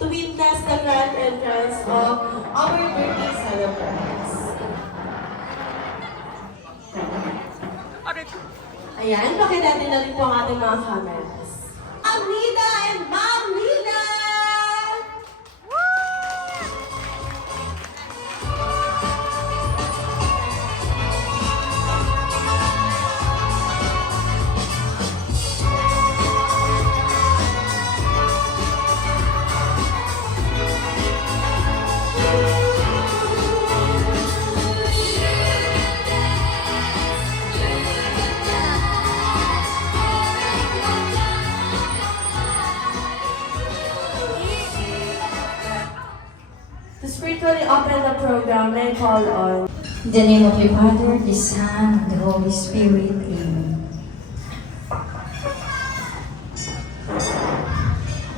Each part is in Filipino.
to witness the grand entrance of our birthday celebrants. Ayan, pakinatin na rin po ang ating mga cameras. Ma'am Nida and Ma'am Nida! To spiritually open the program, I call on. In the name of the Father, the Son, and the Holy Spirit. Amen.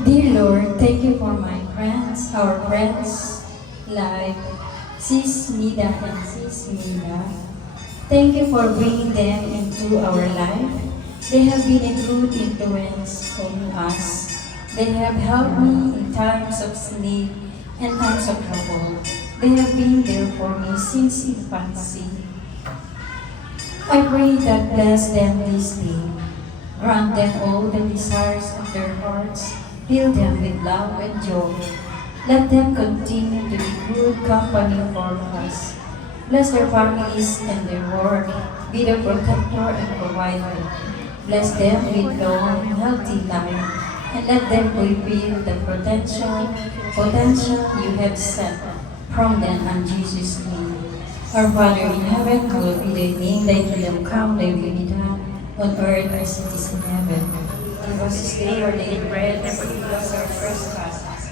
Dear Lord, thank you for my friends, our friends, like Sis Nida and Sis Mina. Thank you for bringing them into our life. They have been a good influence on us. They have helped me in times of need and times of trouble. They have been there for me since infancy. I pray that bless them this day. Grant them all the desires of their hearts. Fill them with love and joy. Let them continue to be good company for us. Bless their families and their work. Be their protector and provider. Bless them with long, healthy life. And let them fulfill the potential you have set from them in Jesus' name. Our Father in heaven, hallowed be thy name, thy kingdom come, thy will be done, on earth as it is in heaven. Give us this day our daily bread, and forgive us our trespasses.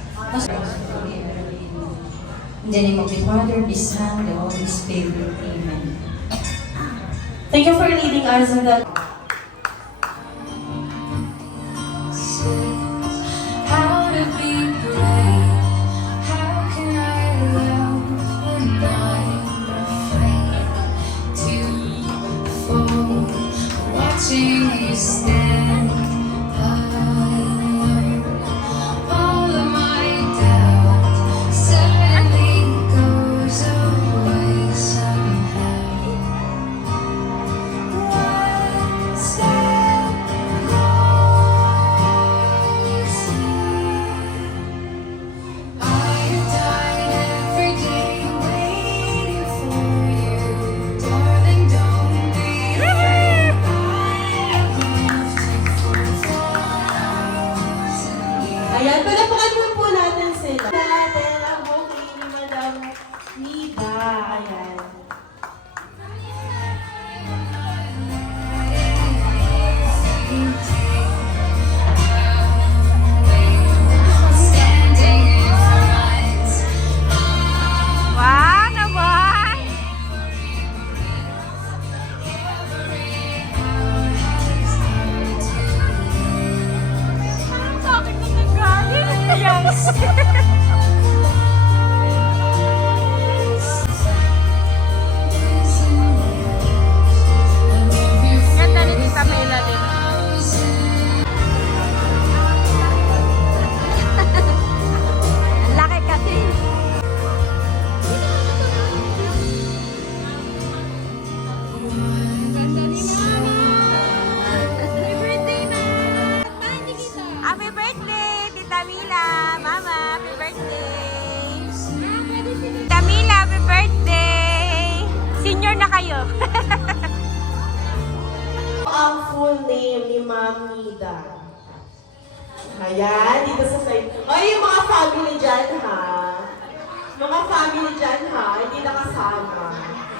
In the name of the Father, the Son, and the Holy Spirit. Amen. Thank you for leading us in that. How to be brave? How can I love when I'm afraid to fall? Watching you stand alone. All of my doubt suddenly goes away somehow. One step closer. I have died every day waiting for you, darling. Don't be afraid. I've loved you for 1,000 years. Ayan, palapakan mo po natin sila. Natin ang bouquet ni Madam Nida. Ayan. Standing in front Wow naman! Parang sa akin na nagaling. Yes! Ganda ni Tita Mela din. Ang laki kasi. Happy birthday, Ma! Happy birthday, Tita Mila! Mama, happy birthday! Tita Mila, happy birthday! Senior na kayo. Ang full name ni Ma'am Nida. Ayan, dito sa side. Ay, yung mga family dyan, ha? Mga family dyan, ha? Hindi nakasama.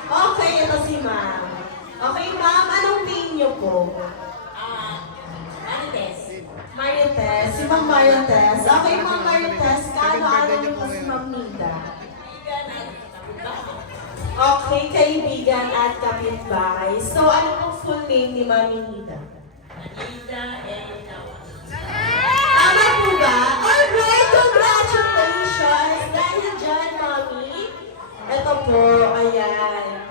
Okay, ito si Ma'am. Okay, Ma'am, anong name niyo po? Marites. Si Ma'am Marites. Okay, Ma'am Marites, kaano-ano niyo po si Ma'am Nida? Okay, kaibigan at kapitbahay. So, ano pong full name ni Mami Nida? Tama po ba? Alright, congratulations! Dahil dyan, Mami, ito po, ayan.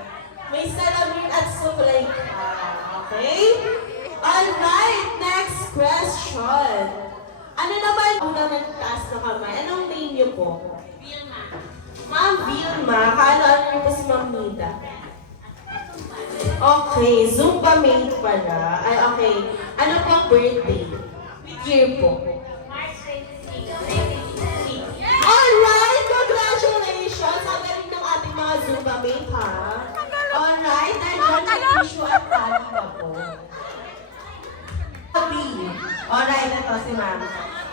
May salamin at suklay ka. Okay? Alright, next question. Ano naman, ang naman taas na kamay, anong po? Ma'am Vilma, kaalala niyo po si Ma'am Nida. Okay, Zumba mate pala. Ay, okay. Ano po ang birthday? Which year po? Alright! Congratulations! Ang galing ng ating mga Zumba mate, ha? Alright, nandiyan may tissue at tali pa po. Abi. Alright, ito si ma'am.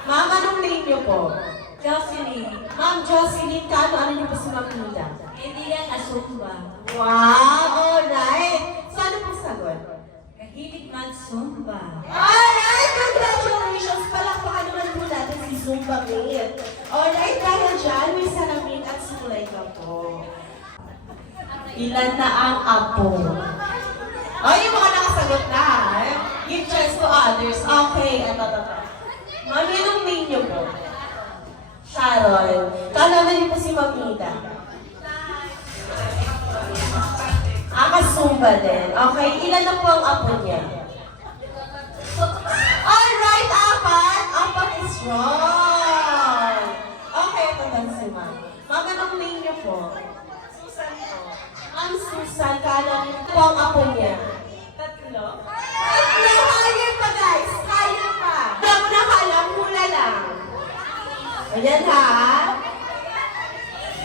Ma'am, anong name niyo po? Jocelyn, Ma'am Jocelyn, ano niyo po si Ma'am Nida? hindi yan asumba. Wow! Alright! So, ano po sagot? Kahilig mag-zumba. Alright! Congratulations! Palakpakan naman po natin si Zumba Mate. Alright, dahil dyan, may salamin at sulay ka po. Ilan na ang apo? Oh, yung mga nakasagot na, ha? Give chance to others. Okay, ito. Ma'am, anong name niyo po? Sharon. Kalala niyo po si Ma'am Nida. Kasumba din. Okay, ilan na po ang apo niya? Alright, apat. Apat is wrong. Okay, ito lang si Ma'am. Ma'am, anong name niyo po? Susan po. Ma'am Susan, kala niyo po ang apo niya? Tatlo? Tatlo! Higher pa, guys! Higher pa! Wala mo na kalam, hula lang. Ayan, ha?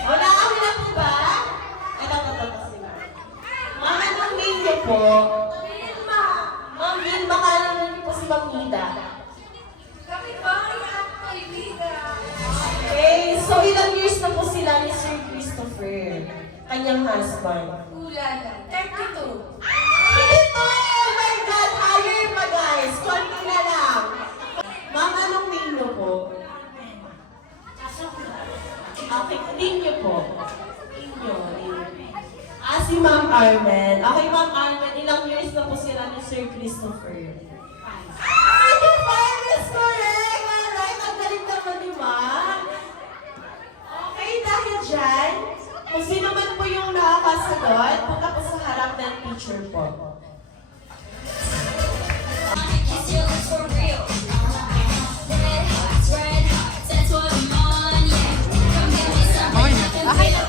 Wala kami na po ba? Ito si Ma'am. Ma'am, anong name niyo po? Vilma. Ma'am Vilma, kala niyo po si Ma'am Nida. Okay, so ilang years na po sila ni Sir Christopher, kanyang husband? 32. Ito! Oh my God! Higher pa, guys! Konti na lang. Ma'am, anong name niyo po? Okay, name niyo po? Inyo. Si Ma'am Armen. Okay, Ma'am Armen, ilang years na po sila ni Sir Christopher? 5 is correct! Alright, ang galing naman ni Ma'am. Okay, dahil dyan, kung sino man po yung nakakasagot, punta po sa harap ng teacher po. Kiss your lips for real. Red hearts, that's what I'm on, yeah. Come give me something I can feel.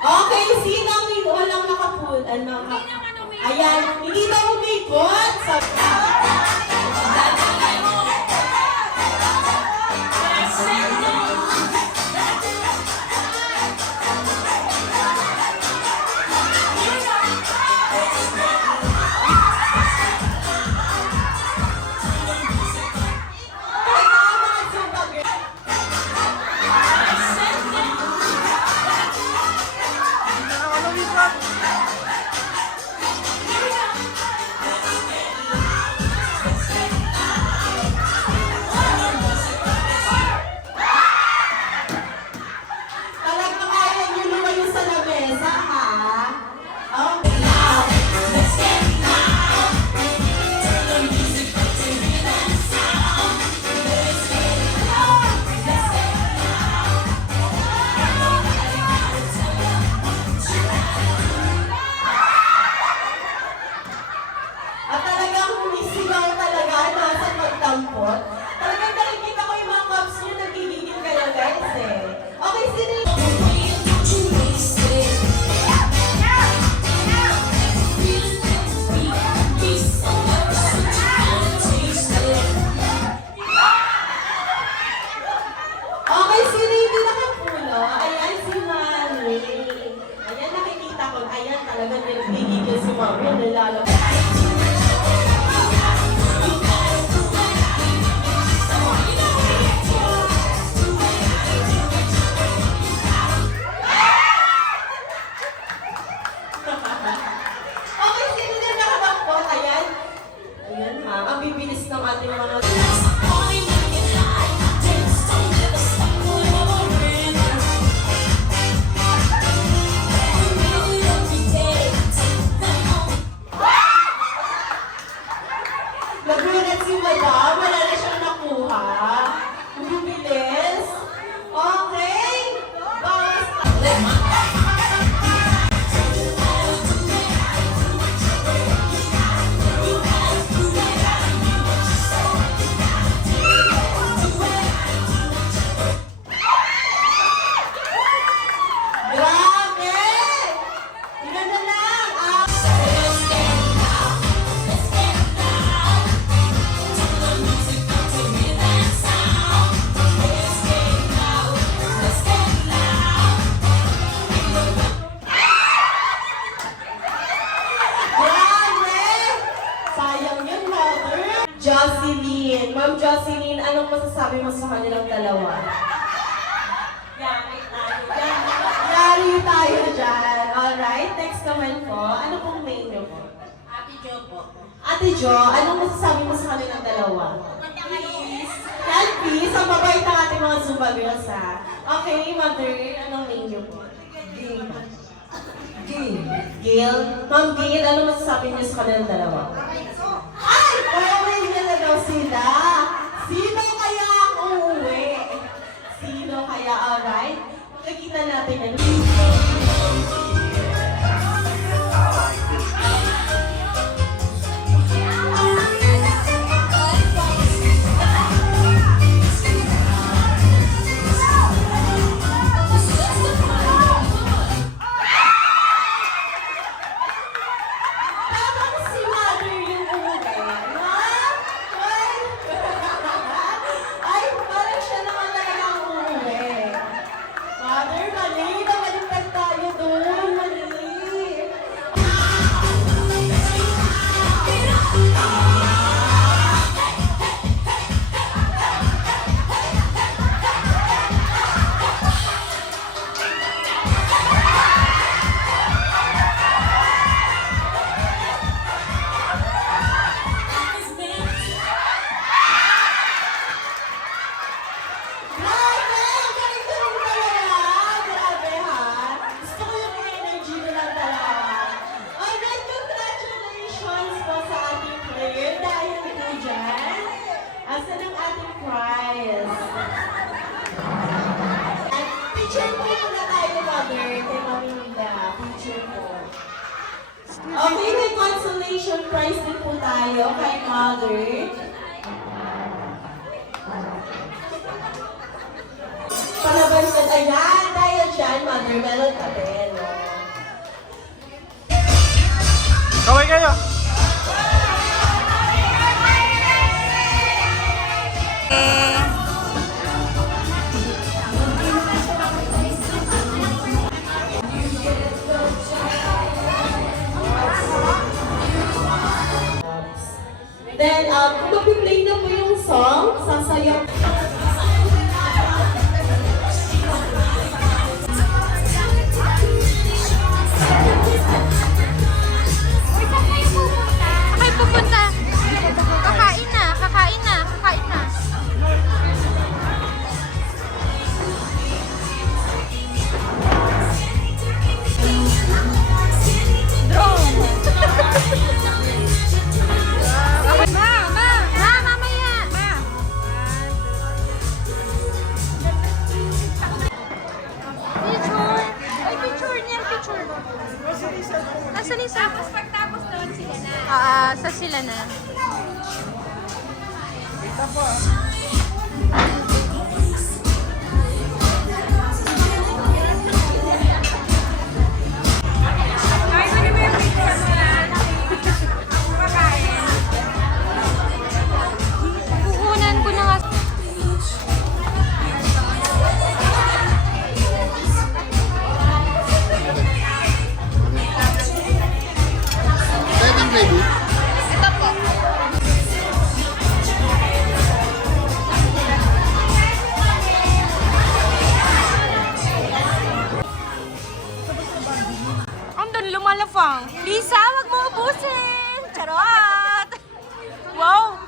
Okay, sino ang walang nakapul? Ayan, hindi na umikot. Talagang kaya nyo lumayo sa lamesa, ha? Okay. At talagang humisigaw talaga, nasa pagtampot. Talagang nakikita ko yung mga cups nyo, nagigigil kayo, guys, eh. Okay, sino yung... Okay, sino yung hindi nakapulo? Ayan, si Manny. Ayan, nakikita ko. Ayan, talagang nagigigil si Mami. Nalalabas. Okay, sino na nakatampot? Ayan. Ayan, ha. Ang bibilis ng ating mga... dalawa. Yari tayo dyan. Alright, next naman po. Ano pong main nyo po? Ate Jo po. Ate Jo, anong masasabi mo sa kanilang dalawa? Please. Yan, please. Ang babait ng ating mga Zumba girls, ha? Okay, mother, anong main nyo po? Gail. Gail? Ma'am Gail, ano masasabi niyo sa kanilang dalawa? Ay! Uuwi niya na daw sila! Sino kaya ang uuwi? Sino kaya, alright? Makikita natin yan. Parang si Mother yung uuwi. Ma'am? Ay, parang siya naman talaga ang uuwi. Mother, mali. Nabaliktad tayo doon. Mali. Grabe! Ang galing-galing talaga! Grabe, ha? Gusto ko yung energy nilang dalawa. Alright, congratulations po sa ating player. Dahil ito dyan, asan ang ating prize? At picture po muna tayo, mother, kay Mami Linda. Picture po. Okay, may consolation prize din po tayo kay mother. Palaban ka, ayan, dahil dyan, mother, meron ka din. Kaway kayo! Then, kung mag-play na po yung song, sasayaw. Ay, pupunta. Kakain na, kakain na, kakain na. Mamaya. Picture. Ay, picture niya, picture. Nasa Lisa? Tapos pagtapos doon sila na. Sa sila na. Ay, ano ba yung picture mo na? Ako kakain. Kukunan ko na nga. Pwedeng ready? Ito po. Ang doon lumalafang. Lisa, wag mo ubusin! Charot! Wow!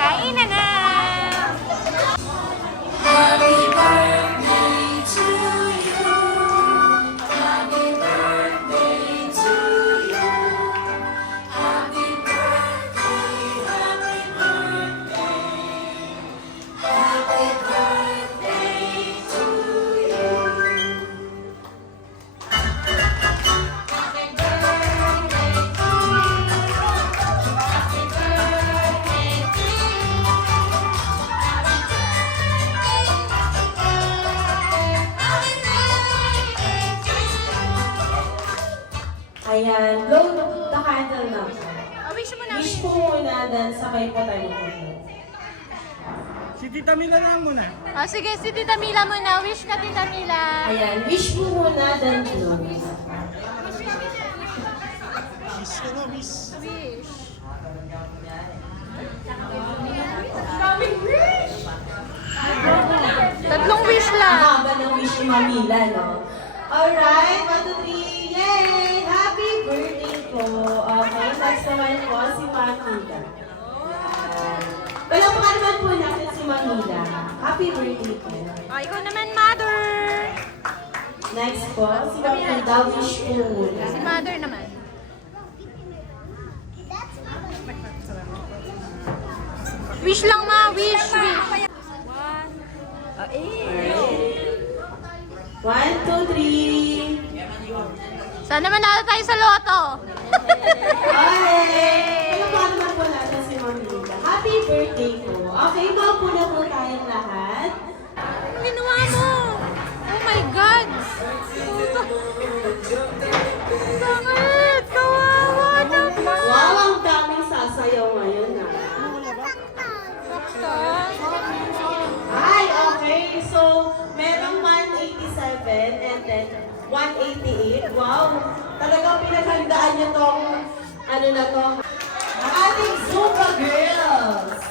Kain na na! Happy birthday to you. Happy birthday to you. Happy birthday, happy birthday. Happy birthday to you. Happy birthday to you. Happy birthday to you. Ayan, blow the candle na. Wish mo na. Wish po muna, then sabay po tayo po. Si Tita Mila lang muna. Sige, si Tita Mila muna. Wish ka, Tita Mila. Ayan, wish po muna, then blow. ano, miss. Wish. Tatlong wish Ang lang. haba ng wish ni Mamila, no? Alright, 1, 2, 3, yay! Happy birthday po! Okay, next naman po si Mamila. Palakpakan naman po natin si Mamila. Happy birthday po. Oh, ikaw naman, mother. Next po, si Mamila, wish po muna. Si mother naman. Wish lang, ma. Wish, wish. 1, 2, 3. Sana manalo tayo sa loto. Okay! Palakpakan naman po natin si Mamila. Happy birthday po. Okay, maupo na po tayong lahat. Anong ginawa mo? Oh my God. Puto. Bakit? Kawawa naman. Wow, ang daming sasayaw ngayon, ha? Ay, okay. So, merong 187 and then 188. Wow! Talagang pinaghandaan niyo tong, ano na to, ang ating Zumba Girls!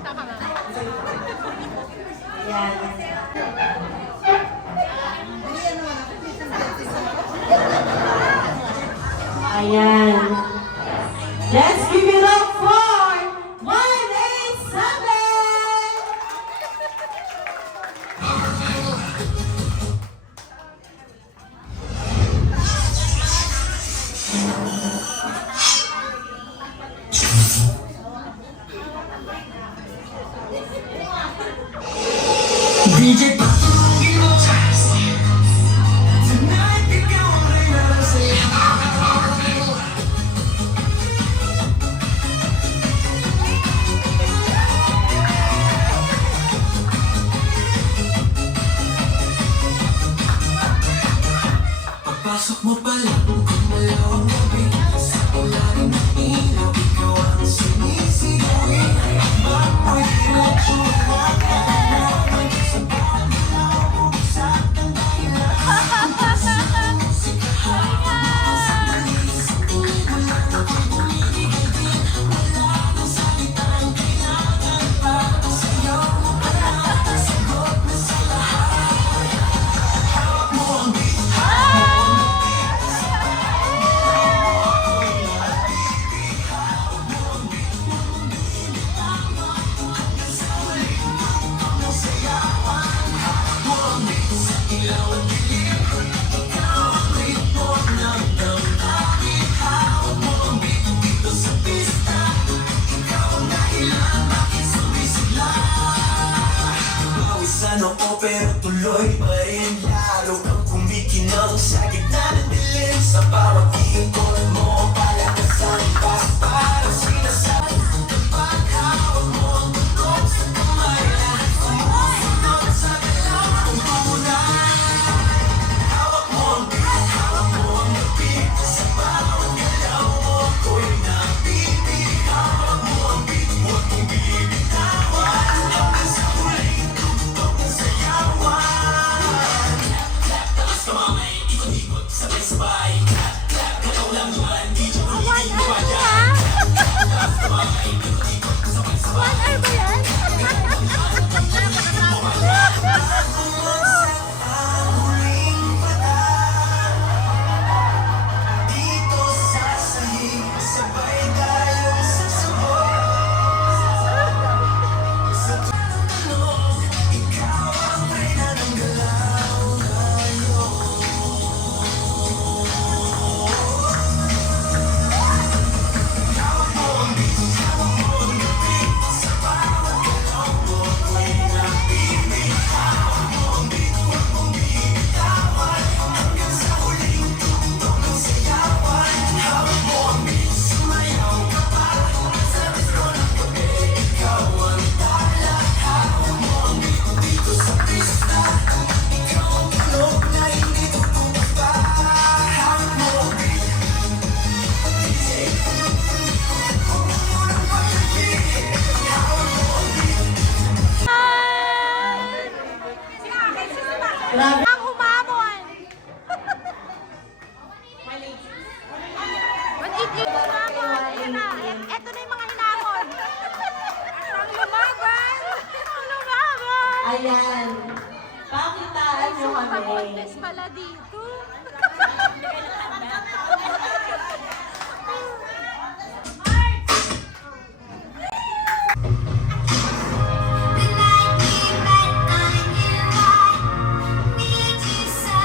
Taka nga. Yan. Ayan. Let's give it up for 187! DJ Tonight ikaw ang reyna ng saya. Pagpasok mo pa lang, kumalaw ang gabi. Sa ilalim ng ilaw, ikaw ang sinisigawi. Mapoy na Ano pero tuloy pa rin lalo kang kumikinang sa gitna ng dilim sa bawat ikot mo palakasan pa parang sinasabi ng paghawak mo ang tutok sa kamay sumusunod sa galaw kung tunay hawak mo ang beat, hawak mo ang beat sa bawat galaw mo ako'y nabibig hawak mo ang beat, huwag mong bibitawan hanggang sa huling tugtog ng sayawan taas kamay, ikot-ikot, sabay-sabay galaw lang yan, di dyan ulitin mo ba yan taas kamay, ikot-ikot, sabay-sabay dito sa sahig, sabay tayo sasabay sa tanong, ikaw ang reyna ng galaw ngayon. Hawak mo ang beat, hawak mo ang beat, sa bawat galaw dito. The night we met, I knew I need you so.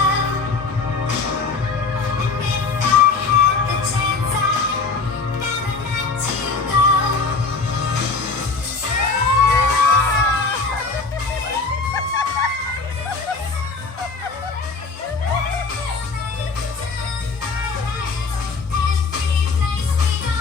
And if I had the chance, I'd never let you go. Every place we go,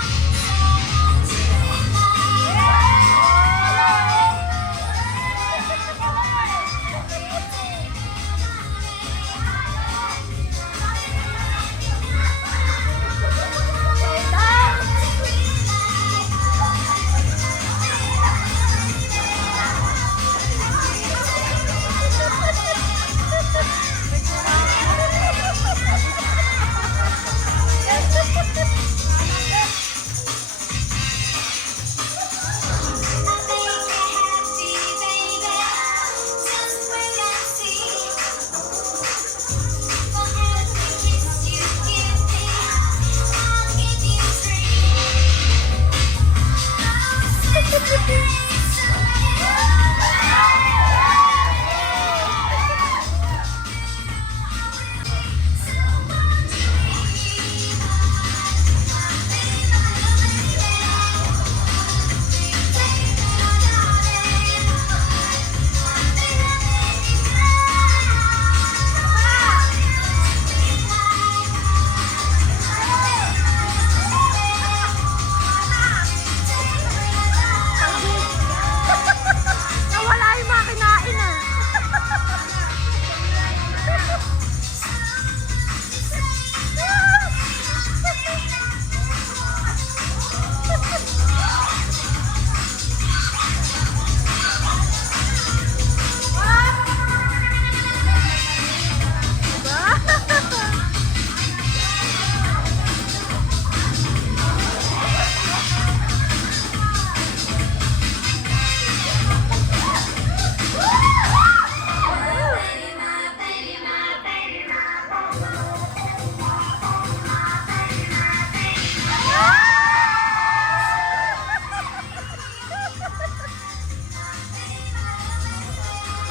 Nawala yung mga kinain ah.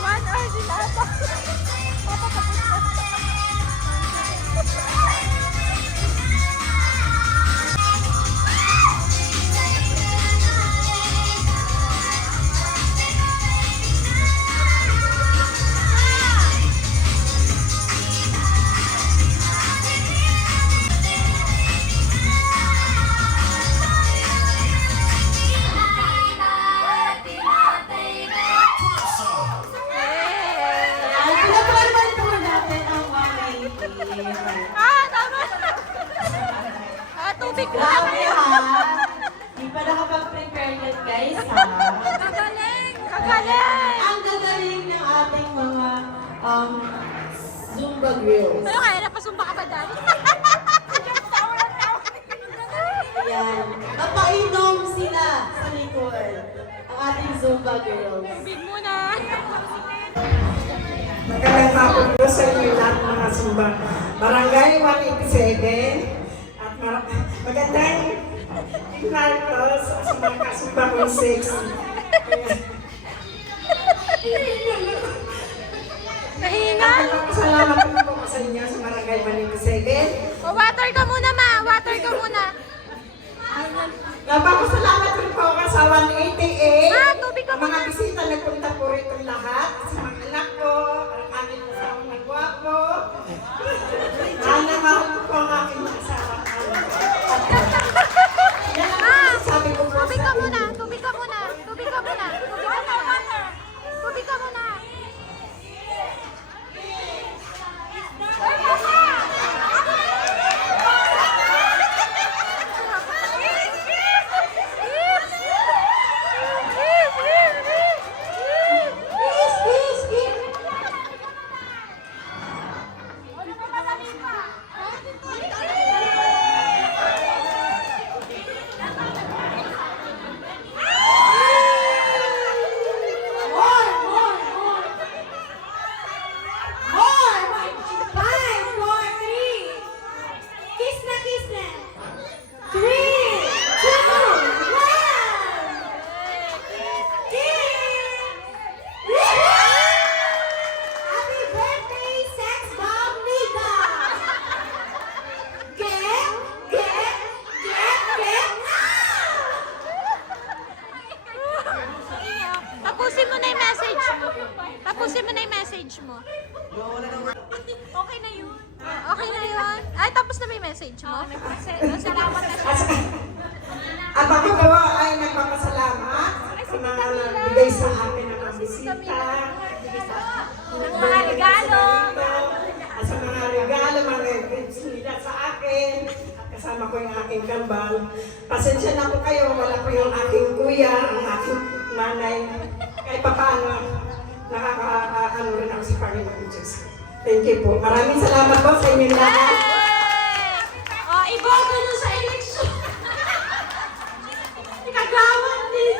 One hour sila. Papatapos na. Ayan, pinapakalman po natin ang 180. Ah, tama. Tubig na. Grabe ha! Di pa nakapag-prepare yun guys ha! Kagaling. Kagaling. Ang gagaling ng ating mga Zumba girls. Ano kaya? Napasumba ka ba dali? Ayan. Napainom sila sa likod. Ang ating Zumba girls. Tubig muna. Magandang hapon po sa inyo lahat mga sumba. Barangay 187 at magandang tingnan po sa mga kasumba kong 6. Nahingal. Salamat po sa inyo sa Barangay 187. O, water ka muna, ma. Water ka muna. Napapasalamat rin po ako sa 188. Ah, tubig ka Ang mga muna. bisita nagpunta po rito lahat. Sa mga anak ko, ang aking asawa na gwapo. Mahal ko po ang aking asawa. Yan ang Ah, sabi ko po tubig sa ka inyo. muna. Tubig ka muna. Tubig ka muna. Tubig ka muna. Tubig ka muna. Please, please! na ba yung message mo? Salamat na At ako po ay nagpapasalamat sa mga nagbigay sa akin ng mga bisita, ng mga regalo. at sa mga regalo, mga gifts nila sa akin, at kasama ko yung aking kambal. Pasensya na po kayo, wala po yung aking kuya, ang aking nanay. Kahit pa paano, nakaka-ano rin ako sa Panginoon Diyos. Thank you po. Maraming salamat po sa inyong lahat. Oh, iboto nyo sa eleksyon. Ikagawan din.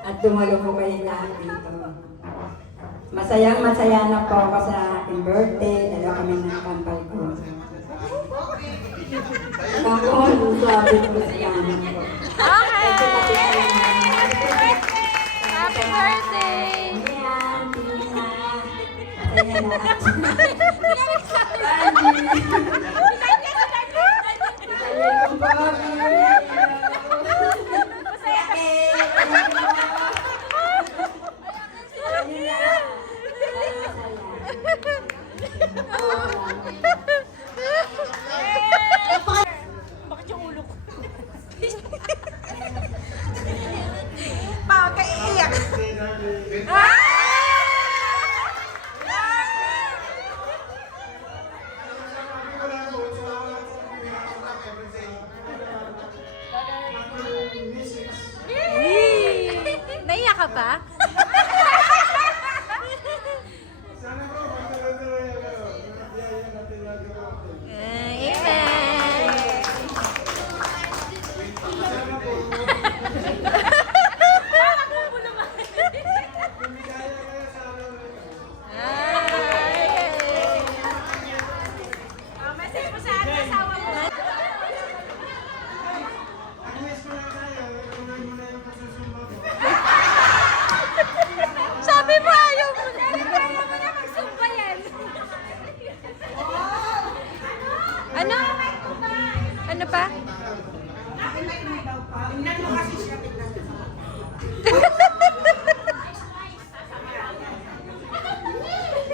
At dumalo po kayo lahat dito. Masaya na po ako sa aking birthday. Dalawa kami ng kampal ko. Ako, sabi ko sa yaman ko. Okay. Happy birthday. Ayan, Tina. Masaya lahat. Masaya kong Bakit yung ulo ko? Bakit iiyak? Naiyak ka ba? Amen. Message mo sa ating asawa mo. Sabi mo ayaw mo na. Ayaw mo na magsumpa yan. Ano? Ano pa?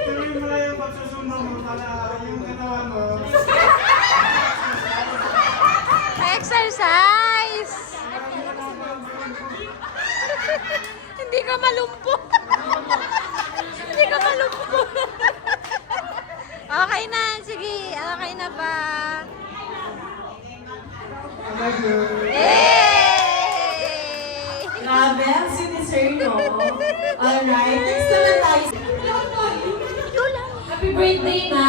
Tuloy mo na yung pagsusumba mo para yung katawan mo. Exercise! Hindi ka malumpo. Hindi ka malumpo. Okay na, sige. Okay na ba? Yay! Grabe, ang sinisir, no? Alright, next naman tayo. Happy birthday, Ma!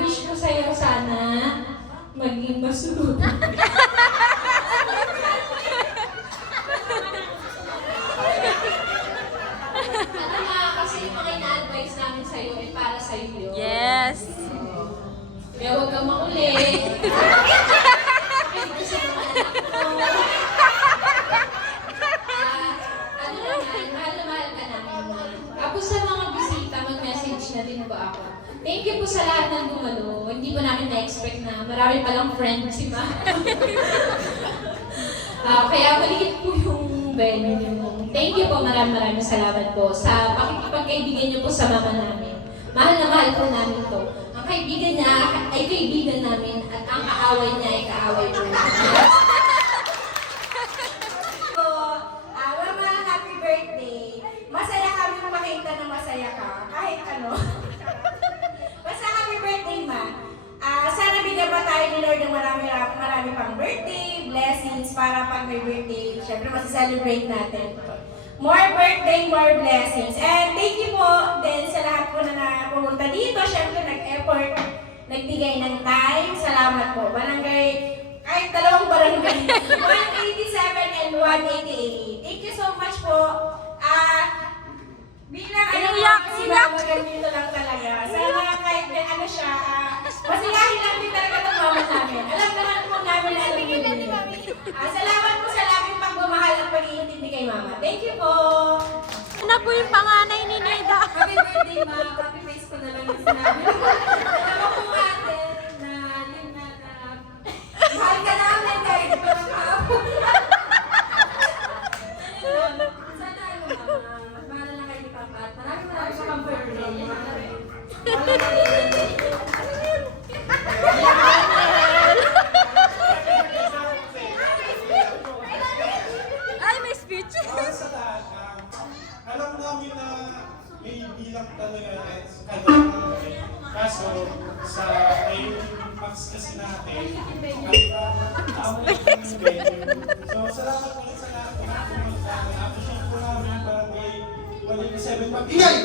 Wish ko sa'yo sana maging masunod. Ano nga, kasi yung mga ina-advise namin sa'yo ay para sa'yo yun. Yes. Kaya huwag kang makulit. Ano naman, mahal na mahal ka namin, Ma. Tapos sa mga bisita, mag-message na din po ako. Thank you po sa lahat ng dumalo. Hindi po namin na-expect na marami palang friend si Ma. Kaya maliit po yung venue niyo. Thank you po, maraming salamat po sa pakikipagkaibigan niyo po sa mama namin. Mahal na mahal po namin to. Ang kaibigan niya ay kaibigan namin at ang kaaway niya ay kaaway po namin. Mama, happy birthday. Masaya kami makita na masaya ka. Kahit ano. Basta happy birthday, Ma. Sana bigyan pa tayo ni Lord ng marami pang birthday, blessings para pag may birthday, syempre masaselebrate natin. More birthday, more blessings. And thank you po din sa lahat po na pumunta dito. Syempre nag-effort, nagbigay ng time. Salamat po. Barangay, kahit dalawang barangay. 187 and 188. Thank you so much po. Bilang Iyak, si iyak. Mama ganito lang talaga. Sana kahit na ano siya, masiyahin lang din talaga ng mama namin. Alam naman po namin na alam niyo. Salamat po sa laging pagmamahal at pag-iintindi kay Mama. Thank you po! Ano po yung panganay ni Neda? Happy birthday, Ma! Copy paste ko na lang yung sinabi. Alam po natin na yun na mahal ka namin kahit di pa nakahapon. Sana ano, Mama, mas mahal na kayo ni Papa. At maraming Ay, may speech. Para sa lahat, alam namin na may bilang talaga kaso sa max kasi natin so salamat ulit sa lahat appreciate po namin Barangay 187 mag-ingay!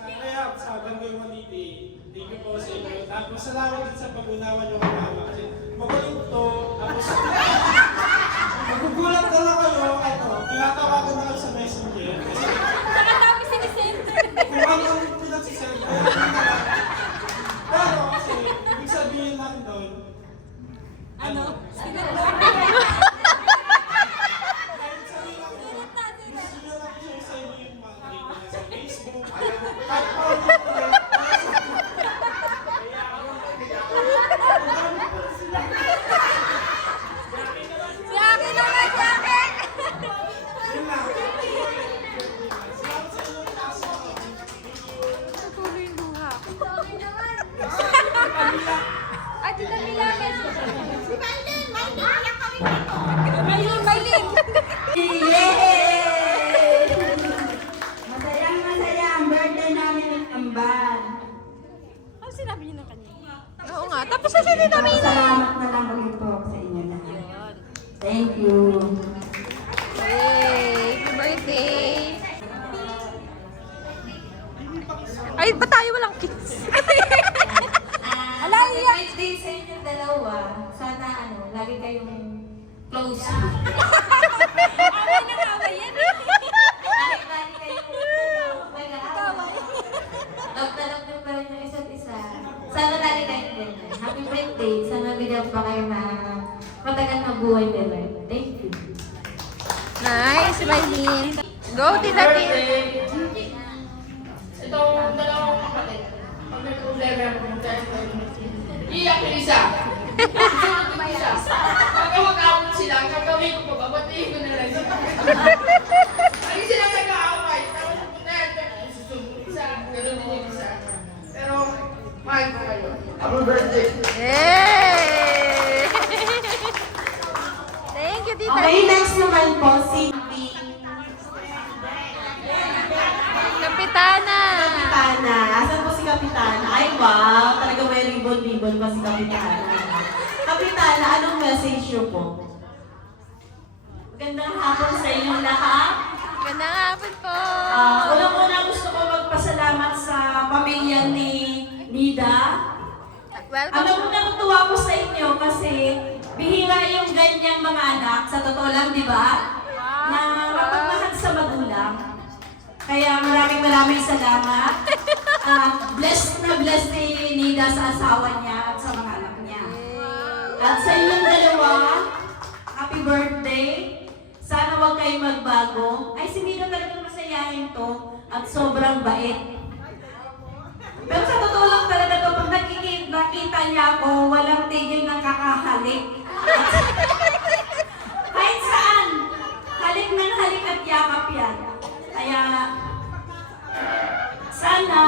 Kaya sa Barangay 188, thank you po sa inyo. Tapos salamat din sa pag-unawa nyo kay Mama. Kasi magaling to. Tapos magugulat na lang kayo. Tinatawagan na kayo sa messenger. Kasi Nakatapos si Vicente. kung ano yung pinagsisend. Pero kasi, ibig sabihin lang doon, Ano? kahit sabihin lang doon, gusto nyo lang i-share sa inyo yung mga link nila sa Facebook. Kahit pa Si akin naman, si akin. yun lang. Natuloy yung luha. Ay, tita Mila. Si Maylin. Maylin. Masaya ang birthday namin ng Amban. Ano sinabi niyo ng kanya? Oo nga. Tapos na si tita Mila. Salamat na lang ulit po sa inyo lahat. Thank you. Hey, happy birthday. Ay, ba tayo walang kiss? Ala, iyak. Birthday sa inyong dalawa. Sana lagi kayong close. Away na away yan. Lagi kayong mag-aaway. Love na love nyo pa rin yung isa't isa. Sana lagi kayong ganyan. Happy birthday. Sana bigyan pa kayo na matagal na buhay nila. Thank you. Nice, Maylin. Go, tita Mila. Itong dalawang kapatid, pag may problema mo, iyak yung isa. Susunod yung isa. Pag mag-aawit sila, gagawin ko pa, babatiin ko na lang sila. Lagi silang nag-aaway, tapos pupunta yan, susunod yung isa, gano'n din yung isa. Pero, mahal ko kayo. Happy birthday! Hey! Thank you, tita Okay, Mila. next naman po si Kapitana. Kapitana. Asan po si Kapitana? Ay, wow! Talaga may ribbon-ribbon pa si Kapitana. Kapitana, anong message niyo po? Magandang hapon sa inyong lahat. Gandang hapon po. Unang-una gusto ko magpasalamat sa pamilya ni Nida. Welcome. Alam mo, natutuwa ko sa inyo kasi bihira yung ganyang mga anak, sa totoo lang, di ba? Na mapagmahal sa magulang. Kaya maraming salamat. Blessed na blessed ni Nida sa asawa niya at sa mga anak niya. At sa inyong dalawa, happy birthday. Sana huwag kayong magbago. Ay, si Nida talagang masayahin to at sobrang bait. Pero sa totoo lang talaga to, pag nakita niya ako, walang tigil ng kakahalik. Kahit saan, halik ng halik at yakap yan. Kaya, sana,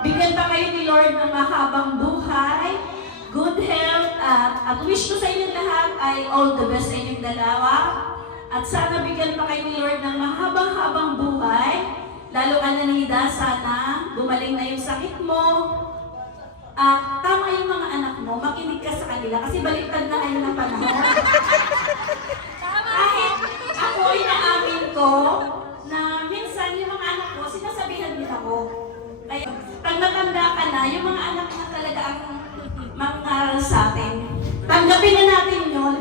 bigyan pa kayo ni Lord ng mahabang buhay, good health, at wish ko sa inyong lahat ay all the best sa inyong dalawa. At sana bigyan pa kayo ni Lord ng mahabang-habang buhay. Lalo ka na Nida, sana gumaling na yung sakit mo. At tama yung mga anak mo, makinig ka sa kanila kasi baliktad na kayo ng panahon. Kahit ako ay naamin ko na minsan yung mga anak ko, sinasabihan din ako. Kaya pag matanda ka na, yung mga anak na talaga ang mangaral sa atin. Tanggapin na natin yun.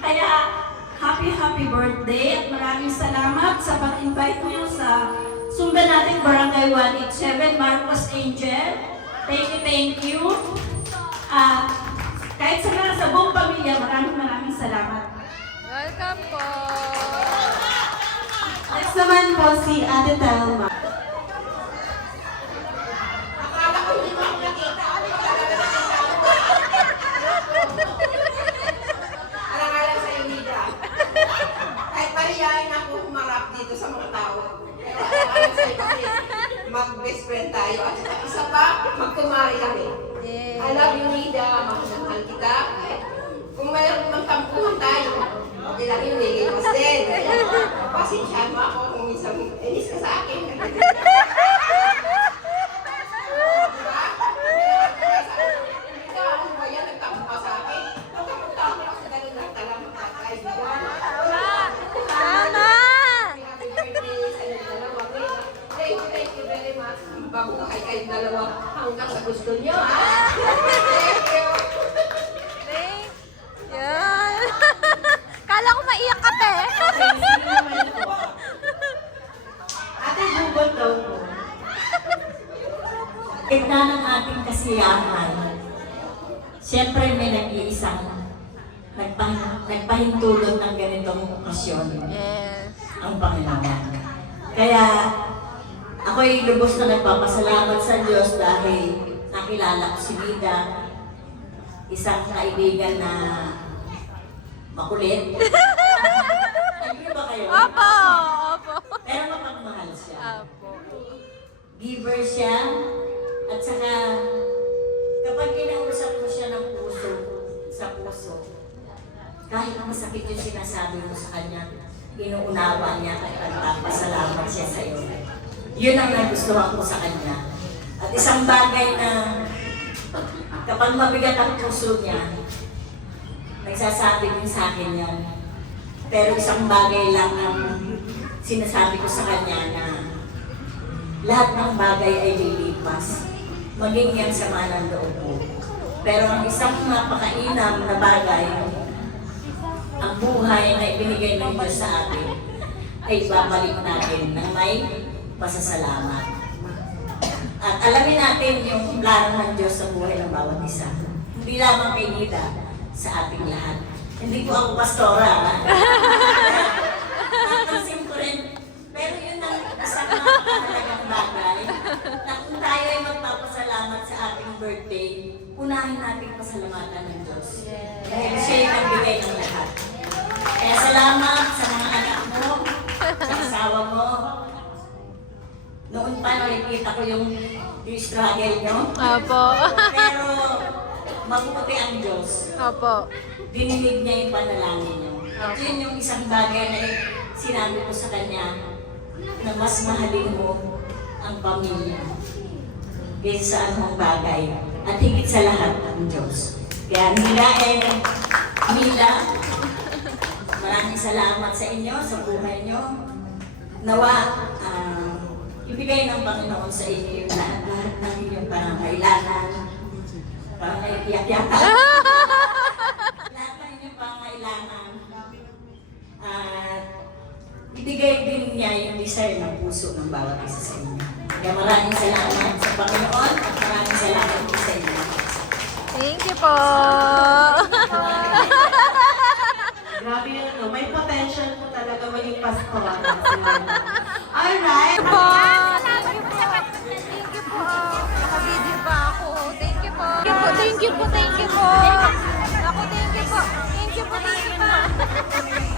Kaya, happy birthday at maraming salamat sa pag-invite niyo sa Sumba natin Barangay 187 Marcos Angel. Thank you. Kahit sa buong pamilya, maraming salamat. Welcome po. Next naman po si Ate Telma. Akala ko hindi mo ako nakita. Alang-alang sa'yo, Nida. dito sa mga tao. Pero alam sa'yo kasi, mag-best friend tayo. At saka isa pa, magkumari kami. I love you, Nida. Mahal kita. Kung mayroon mang tampuhan tayo, okay lang yun, Nigay din. Pasensyahan mo ako kung minsan inis ka sa akin. Babuhay kayong dalawa hanggang sa gusto niyo, ha? Thank you! Yan. Kala ko maiyak ka, te. Ate Jubon daw po. Ganda ng ating kasiyahan. Siyempre may nag-iisang nagpahintulot ng ganitong okasyon. Yes. Ang Panginoon. Kaya ako'y lubos na nagpapasalamat sa Diyos dahil nakilala ko si Nida, isang kaibigan na makulit. Agree ba kayo? Opo, opo. Pero mapagmahal siya. Opo. Giver siya, at saka kapag kinausap mo siya ng puso, sa puso, kahit na masakit yung sinasabi mo sa kanya, inuunawa niya at nagpapasalamat siya sa iyo. Yun ang nagustuhan ko sa kanya. At isang bagay na kapag mabigat ang puso niya, nagsasabi din sa akin yan. Pero isang bagay lang ang sinasabi ko sa kanya na lahat ng bagay ay lilipas. Maging yan sama ng loob mo. Pero ang isang napakainam na bagay, ang buhay na ibinigay ng Diyos sa atin, ay babalik natin ng may pasasalamat. At alamin natin yung plano ng Diyos sa buhay ng bawat isa. Hindi lamang kay Nida, sa ating lahat. Hindi po ako pastora. Napansin ko rin. Pero yun ang isang napakahalagang bagay na kung tayo ay magpapasalamat sa ating birthday, unahin natin pasalamatan ng Diyos. Dahil siya yung nagbigay ng lahat. Kaya salamat sa mga anak mo, sa asawa mo. Noon pa nakikita ko yung struggle nyo. Opo. Pero mabuti ang Diyos. Opo. Dininig niya yung panalangin niyo. At yun yung isang bagay na sinabi ko sa kanya na mas mahalin mo ang pamilya kaysa sa anong bagay at higit sa lahat ang Diyos. Kaya Nila, maraming salamat sa inyo, sa buhay niyo. Nawa, ibigay ng Panginoon sa inyo yung lahat ng inyong pangangailangan. Parang naiiyak-yaka. Lahat ng inyong pangangailangan. At ibigay din niya yung desire ng puso ng bawat isa sa inyo. Kaya maraming salamat sa Panginoon at maraming salamat din sa inyo. Thank you po. Grabe yun, no? May potential po talaga maging pastora. Alright. Po. Thank you po. Naka-video pa ako. Thank you po. Thank you po. Thank you po. Ako, thank you po. Thank you po. Thank you po.